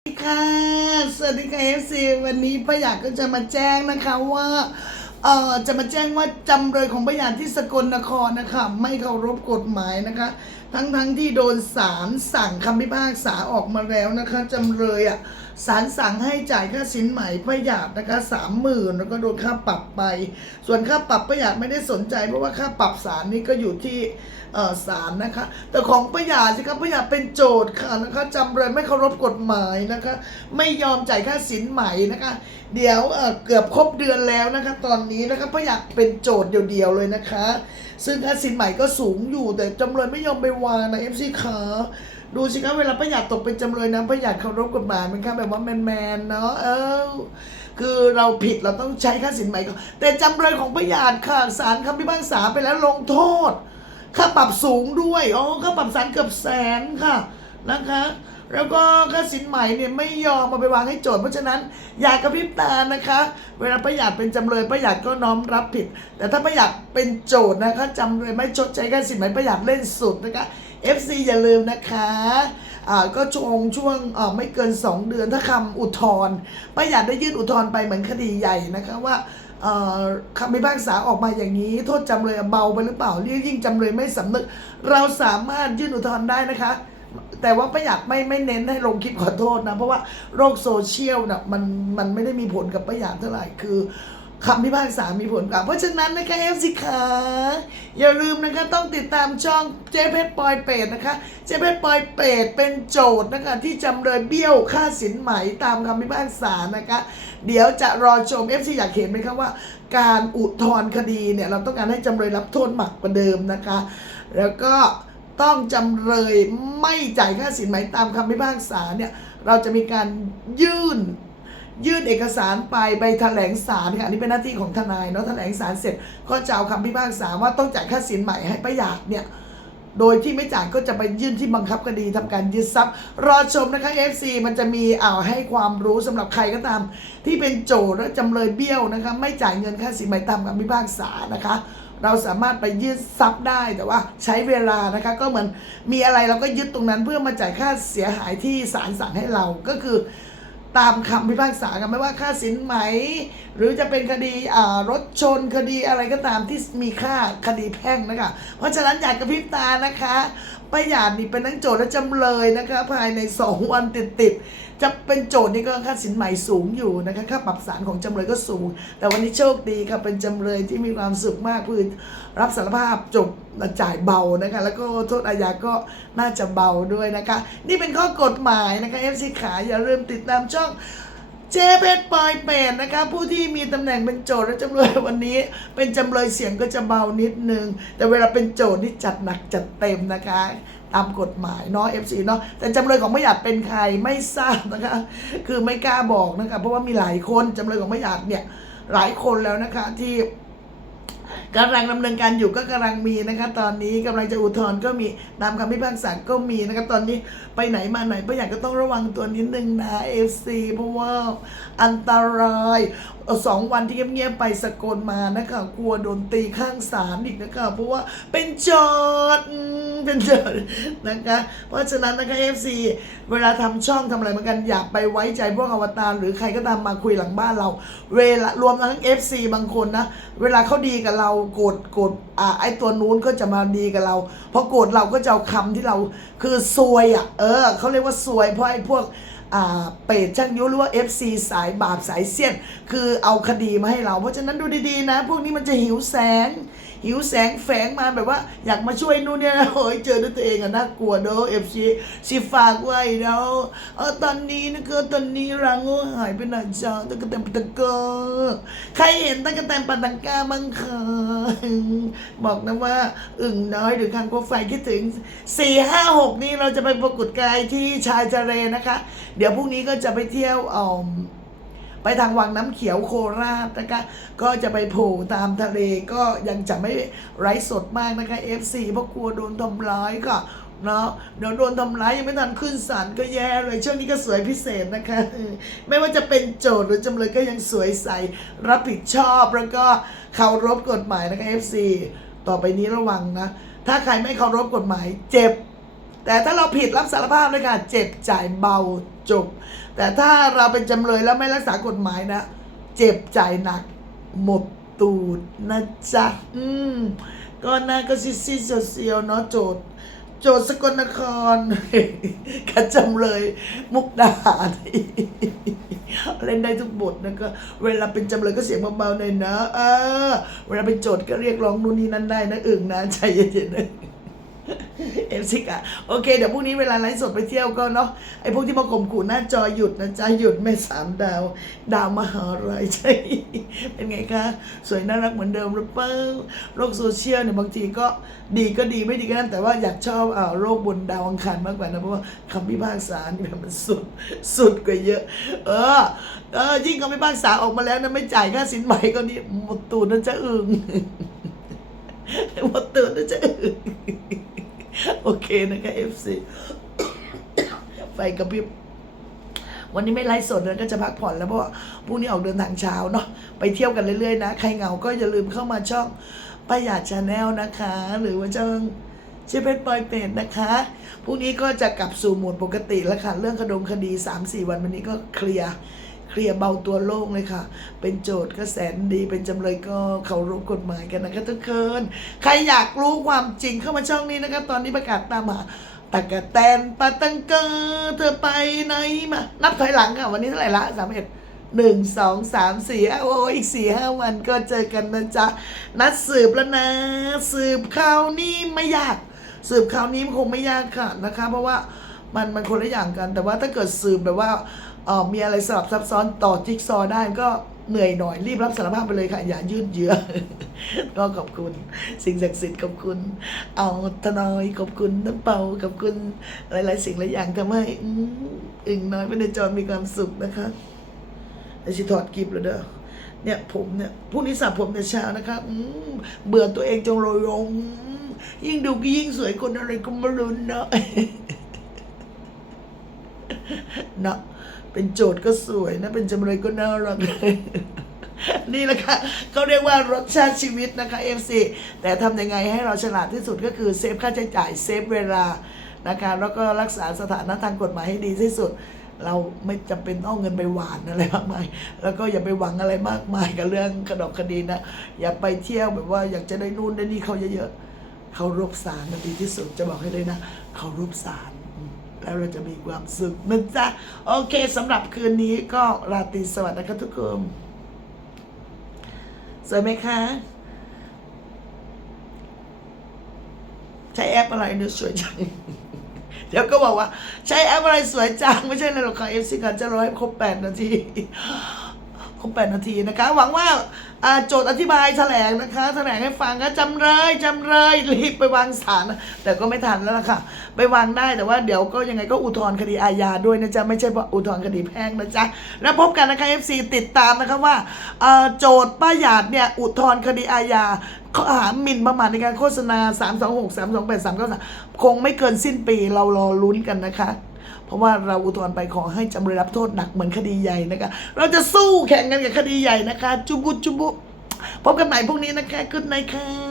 สวัสดีค่ะ สวัสดีค่ะเอฟซีวันนี้ป้าหยาดก็จะมาแจ้งนะคะว่า เอ่อ จะมาแจ้งว่าจำเลยของป้าหยาดที่สกลนครนะคะ ไม่เคารพกฎหมายนะคะ ทั้งทั้งๆที่โดนศาลสั่งคำพิพากษาออกมาแล้วนะคะจำเลยอะ ศาลสั่งให้จ่ายค่าสินไหมป้าหยาดนะคะสามหมื่นแล้วก็โดนค่าปรับไป ส่วนค่าปรับป้าหยาดไม่ได้สนใจ เพราะว่าค่าปรับศาลนี่ก็อยู่ที่ศาลนะคะ แต่ของป้าหยาสิครับป้าหยาเป็นโจทย์ค่ะนะคะจำเลยไม่เคารพกฎหมายนะคะ ไม่ยอมจ่ายค่าสินไหม่นะคะ เดี๋ยวเกือบครบเดือนแล้วนะคะ ตอนนี้นะคะป้าหยาเป็นโจทย์เดียวๆเลยนะคะ ซึ่งค่าสินไหม่ก็สูงอยู่แต่จำเลยไม่ยอมไปวางนะเอฟซีขา ดูสิครับเวลาป้าหยาตกเป็นจำเลยนะป้าหยาเคารพกฎหมายมันค่ะแบบว่าแมนๆเนาะเออคือเราผิดเราต้องใช้ค่าสินไหมก่อนแต่จำเลยของป้าหยาดค่ะศาลคำพิพากษาไปแล้วลงโทษ ค่าปรับสูงด้วยอ๋อค่าปรับศาลเกือบแสนค่ะนะคะแล้วก็ค่าสินใหม่เนี่ยไม่ยอมมาไปวางให้โจทย์เพราะฉะนั้นอย่ากระพริบตานะคะ เวลาประหยัดเป็นจำเลยประหยัดก็น้อมรับผิด แต่ถ้าประหยัดเป็นโจทย์นะคะจำเลยไม่ชดใช้ค่าสินใหม่ประหยัดเล่นสุดนะคะ FC อย่าลืมนะคะอ่าก็ชงช่วงอ่าไม่เกิน 2 เดือนถ้าคำอุทธรณ์ประหยัดได้ยื่นอุทธรณ์ไปเหมือนคดีใหญ่นะคะว่าอ่อคำพิพากษาออกมาอย่างนี้ โทษจำเลยเบาไปหรือเปล่าเรียกยิ่งจำเลยไม่สำนึก เราสามารถยื่นอุทธรณ์ได้นะคะ แต่ว่าประหยัดไม่ไม่เน้นให้ลงคลิปขอโทษนะ เพราะว่าโรคโซเชียลนะมันมันไม่ได้มีผลกับประหยัดเท่าไหร่คือ คำพิพากษามีผลกับเพราะฉะนั้นนะคะเอฟซีขาอย่าลืมนะคะต้องติดตามช่องเจเพชรปอยเป็ดนะคะ เจเพชรปอยเป็ดเป็นโจทย์นะคะที่จำเลยเบี้ยวค่าสินไหมตามคำพิพากษานะคะ เดี๋ยวจะรอชม FC อยากเห็นไหมครับว่า การอุทธรณ์คดีเนี่ยเราต้องการให้จำเลยรับโทษหนักกว่าเดิมนะคะ แล้วก็ต้องจำเลยไม่จ่ายค่าสินไหมตามคำพิพากษาเนี่ยเราจะมีการยื่น ยื่นเอกสารไปใบแถลงศาลค่ะนนี้เป็นหน้าที่ของทนายเนาะแถลงศาลเสร็จ ก็จะเอาคำพิพากษาว่าต้องจ่ายค่าสินใหม่ให้ประหยัดเนี่ยโดยที่ไม่จ่ายก็จะไปยื่นที่บังคับคดีทำการยึดทรัพย์ รอชมนะคะ FC มันจะมีอ่าวให้ความรู้สำหรับใครก็ตาม ที่เป็นโจทย์และจำเลยเบี้ยวนะคะ ไม่จ่ายเงินค่าสินไหม่ตามคำพิพากษานะคะ เราสามารถไปยึดทรัพย์ได้แต่ว่าใช้เวลานะคะ ก็เหมือนมีอะไรเราก็ยึดตรงนั้นเพื่อมาจ่ายค่าเสียหายที่ศาลสั่งให้เราก็คือ ตามคำพิพากษากันไม่ว่าค่าสินไหม หรือจะเป็นคดีรถชนคดีอะไรก็ตามที่มีค่าคดีแพ่งนะคะ เพราะฉะนั้นอยากกระพริบตานะคะ ประหยัดนี่เป็นทั้งโจทย์และจำเลยนะคะ ภายใน2วันติดๆจะเป็นโจทย์นี่ก็ค่าสินไหม่สูงอยู่นะคะค่าปรับศาลของจำเลยก็สูง แต่วันนี้โชคดีค่ะเป็นจำเลยที่มีความสุขมากคือรับสารภาพจบจ่ายเบานะคะ แล้วก็โทษอาญาก็น่าจะเบาด้วยนะคะ นี่เป็นข้อกฎหมายนะคะ FC ขาอย่าลืมติดตามช่อง เจเพชรปอยเป็ดนะคะผู้ที่มีตำแหน่งเป็นโจทย์และจำเลยวันนี้ เป็นจำเลยเสียงก็จะเบานิดนึง แต่เวลาเป็นโจทย์นี่จัดหนักจัดเต็มนะคะ ตามกฎหมายเนาะ FC เนาะแต่จำเลยของไม่หยาดเป็นใครไม่ทราบนะคะ คือไม่กล้าบอกนะคะเพราะว่ามีหลายคนจำเลยของไม่หยาดเนี่ยหลายคนแล้วนะคะที่ กำลังดำเนินการอยู่ก็กำลังมีนะคะ ตอนนี้กำลังจะอุทธรณ์ก็มีตามคำพิพากษาก็มีนะคะตอนนี้ไปไหนมาไหนป้าอยากก็ต้องระวังตัวนิดนึงนะเอฟซีเพราะว่าอันตรายสองวันที่เงียบๆไปสกลมานะคะกลัวโดนตีข้างศาลอีกนะคะเพราะว่าเป็นจอืมเป็นจทย์นะคะ เพราะฉะนั้นนะคะเอฟซีเวลาทำช่องทำอะไรเหมือนกันอย่าไปไว้ใจพวกอวตารหรือใครก็ตามมาคุยหลังบ้านเรา เวลารวมทั้ง FC บางคนนะ เวลาเขาดีกับเราโกรธโกรธอ่าไอตัวนู้นก็จะมาดีกับเราพอโกรธเราก็จะเอาคำที่เราคือซวยอะเออเขาเรียกว่าซวยเพราะไอ้พวกอ่าเปรตช่างยุหรือว่า FC สายบาปสายเสี้ยน คือเอาคดีมาให้เรา เพราะฉะนั้นดูดีๆนะ พวกนี้มันจะหิวแสงหิวแสงแฝงมาแบบว่า อยากมาช่วยนู่นเนี่ยโอ้ยเจอด้วยตัวเองอะน่ากลัวเด้อเอฟซีสิฝากไว้เด้อเออตอนนี้นะคะตอนนี้รังโง่หายไปไหนจ้าตะกะแตนปะตะกอใครเห็นตะกะแตนปะตังกาบ้างคะบอกนะว่าอึ่งน้อยหรือคังคกไฟคิดถึงสี่ห้าหกนี่เราจะไปปรากฏกายที่ชายทะเลนะคะ เดี๋ยวพรุ่งนี้ก็จะไปเที่ยวอ่อม ไปทางวังน้ำเขียวโคราชนะคะก็จะไปโผล่ตามทะเลก็ยังจะไม่ไร้สดมากนะคะ FC เพราะกลัวโดนทำร้ายก็เนาะเดี๋ยวโดนทำร้ายยังไม่ทันขึ้นศาลก็แย่เลยช่วงนี้ก็สวยพิเศษนะคะ ไม่ว่าจะเป็นโจทย์หรือจำเลยก็ยังสวยใสรับผิดชอบแล้วก็เคารพกฎหมายนะคะ FC ต่อไปนี้ระวังนะ ถ้าใครไม่เคารพกฎหมายเจ็บ แต่ถ้าเราผิดรับสารภาพเลยค่ะเจ็บจ่ายเบาจบ แต่ถ้าเราเป็นจำเลยแล้วไม่รักษากฎหมายนะ เจ็บจ่ายหนัก หมดตูดนะจ๊ะ อืม ก็น่าก็ซิซิเซียวเนาะโจทย์โจทย์สกลนครกับจำเลยมุกดาหารเล่นได้ทุกบทนะก็เวลาเป็นจำเลยก็เสียงเบาๆหน่อยนะ เออ เวลาเป็นโจทย์ก็เรียกร้องนู่นนี่นั่นได้นะอึ่งนะใจเย็นๆนะ เอฟซิกอะโอเค เดี๋ยวพรุ่งนี้เวลาไลฟ์สดไปเที่ยวก็เนาะไอพวกที่มาข่มขู่หน้าจอหยุดนะจ๊ะหยุดไม่สามดาว ดาวมหาลัยใช่ เป็นไงคะ สวยน่ารักเหมือนเดิมหรือเปล่าโลกโซเชียลเนี่ยบางทีก็ดีก็ดีไม่ดีก็นั่นแต่ว่าอยากชอบเอ่อโลกบนดาวอังคารมากกว่านะเพราะว่าคำพิพากษานี่มันสุดสุดกว่าเยอะ เออเออยิ่งคำพิพากษาออกมาแล้วนะไม่จ่ายค่าสินไหมก็นี่หมดตูดนะจะอึงหมดตูดนะจะอึง โอเคนะคะ FC ไฟกระพริบวันนี้ไม่ไลฟ์สดนะก็จะพักผ่อนแล้วเพราะว่าพรุ่งนี้ออกเดินทางเช้าเนาะไปเที่ยวกันเรื่อยๆนะใครเหงาก็อย่าลืมเข้ามาช่องป้าหยาดชาแนลนะคะ หรือว่าช่องเชฟเพชรปอยเป็ดนะคะพรุ่งนี้ก็จะกลับสู่โหมดปกติแล้วค่ะเรื่องคดงคดี 3-4 วันวันนี้ก็เคลียร์ เคลียร์เบาตัวโล่งเลยค่ะ เป็นโจทย์ก็แสนดีเป็นจำเลยก็เคารพกฎหมายกันนะคะทุกคนใครอยากรู้ความจริงเข้ามาช่องนี้นะคะตอนนี้ประกาศตามหาตะกะแตนปาตังเกอเธอไปไหนมานับถอยหลังค่ะ วันนี้เท่าไหร่ละสามเอ็ดหนึ่งสองสามสี่โอ้อีกสี่ห้าวันก็เจอกันนะจ๊ะ นัดสืบแล้วนะ สืบข่าวนี้ไม่ยาก สืบข่าวนี้มันคงไม่ยากค่ะนะคะ เพราะว่ามันมันคนละอย่างกัน แต่ว่าถ้าเกิดสืบแบบว่า มีอะไรสลับซับซ้อนต่อจิ๊กซอได้ก็เหนื่อยหน่อยรีบรับสารภาพไปเลยค่ะ อย่ายืดเยื้อก็ขอบคุณ สิ่งศักดิ์สิทธิ์ขอบคุณ เอาทนอยขอบคุณน้ำเปาขอบคุณหลาย ๆ สิ่งหลายอย่างทำให้อึ่งน้อยไม่ในจอมีความสุขนะคะไอชิถอดกิฟแล้วเด้อเนี่ยผมเนี่ยพรุ่งนี้สระผมแต่เช้านะคะอืเบื่อตัวเองจงโรยลงยิ่งดูก็ยิ่งสวยคนอะไรก็ไม่รู้เนาะเนาะ เป็นโจทย์ก็สวยนะ เป็นจำเลยก็น่ารักเลยนี่แหละค่ะเขาเรียกว่ารสชาติชีวิตนะคะ FC แต่ทำยังไงให้เราฉลาดที่สุดก็คือเซฟค่าใช้จ่ายเซฟเวลานะคะแล้วก็รักษาสถานะทางกฎหมายให้ดีที่สุด เราไม่จำเป็นต้องเงินไปหวานอะไรมากมาย แล้วก็อย่าไปหวังอะไรมากมายกับเรื่องกระดอกคดีนะ อย่าไปเที่ยวแบบว่าอยากจะได้นู่นได้นี่เขาเยอะๆเขารบสารมันดีที่สุดจะบอกให้เลยนะเขารบสาร แล้วเราจะมีความสุขนะจ๊ะโอเคสำหรับคืนนี้ก็ราตรีสวัสดิ์นะคะทุกคนสวยไหมคะ ใช้แอปอะไรเนี่ยสวยจังเดี๋ยวก็บอกว่า ใช้แอปอะไรสวยจัง ไม่ใช่เลยหรอกค่ะเอฟซีกันจะรอให้ครบแปดนาที ครบแปดนาทีนะคะ หวังว่าอาโจทย์อธิบายแถลงนะคะแถลงให้ฟังก็จำเลยจำเลยรีบไปวางศาลแต่ก็ไม่ทันแล้วล่ะค่ะ ไปวางได้แต่ว่าเดี๋ยวก็ยังไงก็อุทธรณ์คดีอาญาด้วยนะจ๊ะ ไม่ใช่ว่าอุทธรณ์คดีแพ่งนะจ๊ะ แล้วพบกันนะคะ FC ติดตามนะคะว่าอ่าโจทย์ป้าหยาดเนี่ยอุทธรณ์คดีอาญาข้อหาหมิ่นประมาทในการโฆษณา 3 2 6 3 2 8 3 9 3คงไม่เกินสิ้นปีเรารอลุ้นกันนะคะ เพราะว่าเราอุทธรณ์ไปขอให้จำเลยรับโทษหนักเหมือนคดีใหญ่นะคะ เราจะสู้แข่งกันกับคดีใหญ่นะคะ จุบุจุบุพบกันใหม่พรุ่งนี้นะคะกุดไนค่ะ